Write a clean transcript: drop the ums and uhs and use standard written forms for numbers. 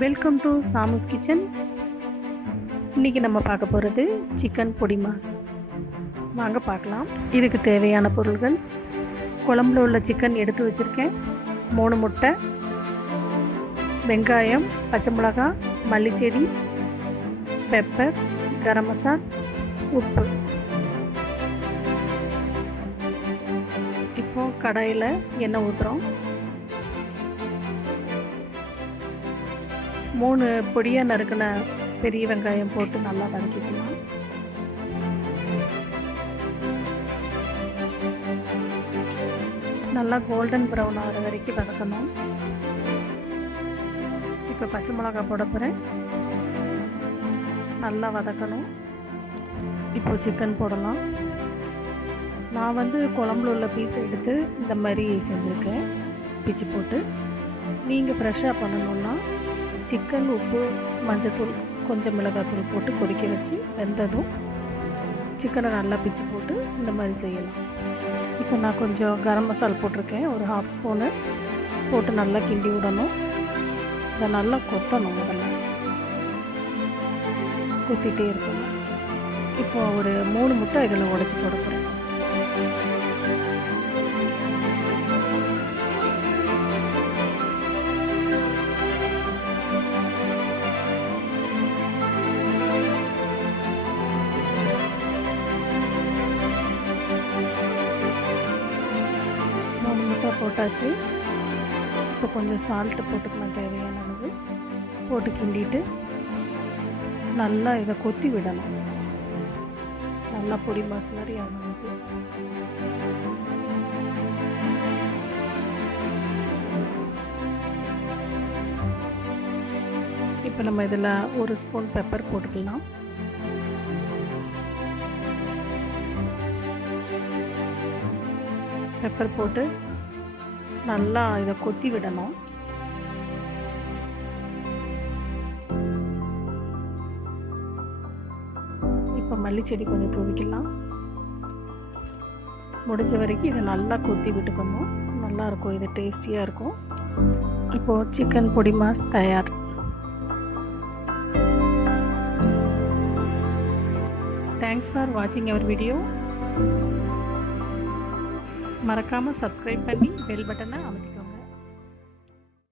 Welcome to சாமுஸ் kitchen. இன்றைக்கி நம்ம பார்க்க போகிறது சிக்கன் பொடி மாஸ். வாங்க பார்க்கலாம். இதுக்கு தேவையான பொருள்கள்: குழம்புல உள்ள சிக்கன் எடுத்து வச்சுருக்கேன், 3 முட்டை, வெங்காயம், பச்சை மிளகாய், மல்லிச்செடி, பெப்பர், கரம் மசாலா, உப்பு. இப்போ கடாயில் எண்ணெய் ஊற்றுறோம். 3 பொடியாக நறுக்கின பெரிய வெங்காயம் போட்டு நல்லா வதக்கிக்கலாம். நல்லா கோல்டன் ப்ரௌன் ஆகிற வரைக்கும் வதக்கணும். இப்போ பச்சை மிளகாய் போட போகிறேன், நல்லா வதக்கணும். இப்போ சிக்கன் போடலாம். நான் குழம்புல உள்ள பீஸை எடுத்து இந்த மாதிரி செஞ்சுருக்கேன், பிச்சு போட்டு. நீங்கள் ஃப்ரெஷ்ஷாக பண்ணணுன்னா சிக்கன், உப்பு, மஞ்சத்தூள், கொஞ்சம் மிளகாத்தூள் போட்டு கொதிக்க வச்சு வெந்ததும் சிக்கனை நல்லா பிச்சு போட்டு இந்த மாதிரி செய்யலாம். இப்போ நான் கொஞ்சம் கரம் மசாலா போட்டிருக்கேன், ஒரு 1/2 ஸ்பூனு போட்டு நல்லா கிண்டி விடணும். இதை நல்லா கொத்தணும், முதல்ல கொத்திகிட்டே இருக்கணும். இப்போ ஒரு 3 முட்டை இதில் உடைச்சி போட போகிறேன். போட்டாச்சு. இப்போ கொஞ்சம் சால்ட்டு போட்டுக்கலாம், தேவையான அளவு போட்டு கிண்டிட்டு நல்லா இதை கொத்தி விடணும். நல்லா பொடி மாஸ் மாதிரி ஆகும். இப்போ நம்ம இதில் 1 ஸ்பூன் பெப்பர் போட்டுக்கலாம். பெப்பர் போட்டு நல்லா இதை கொத்தி விடணும். இப்போ மல்லிச்செடி கொஞ்சம் தூவிக்கலாம். முடிஞ்ச வரைக்கும் இதை நல்லா கொத்தி விட்டுக்கணும். நல்லாயிருக்கும், இது டேஸ்டியாக இருக்கும். இப்போது சிக்கன் பொடி மாஸ் தயார். தேங்க்ஸ் ஃபார் வாட்சிங் அவர் வீடியோ. மறக்காமல் சப்ஸ்கிரைப் பண்ணி பெல் பட்டனை அமுத்தி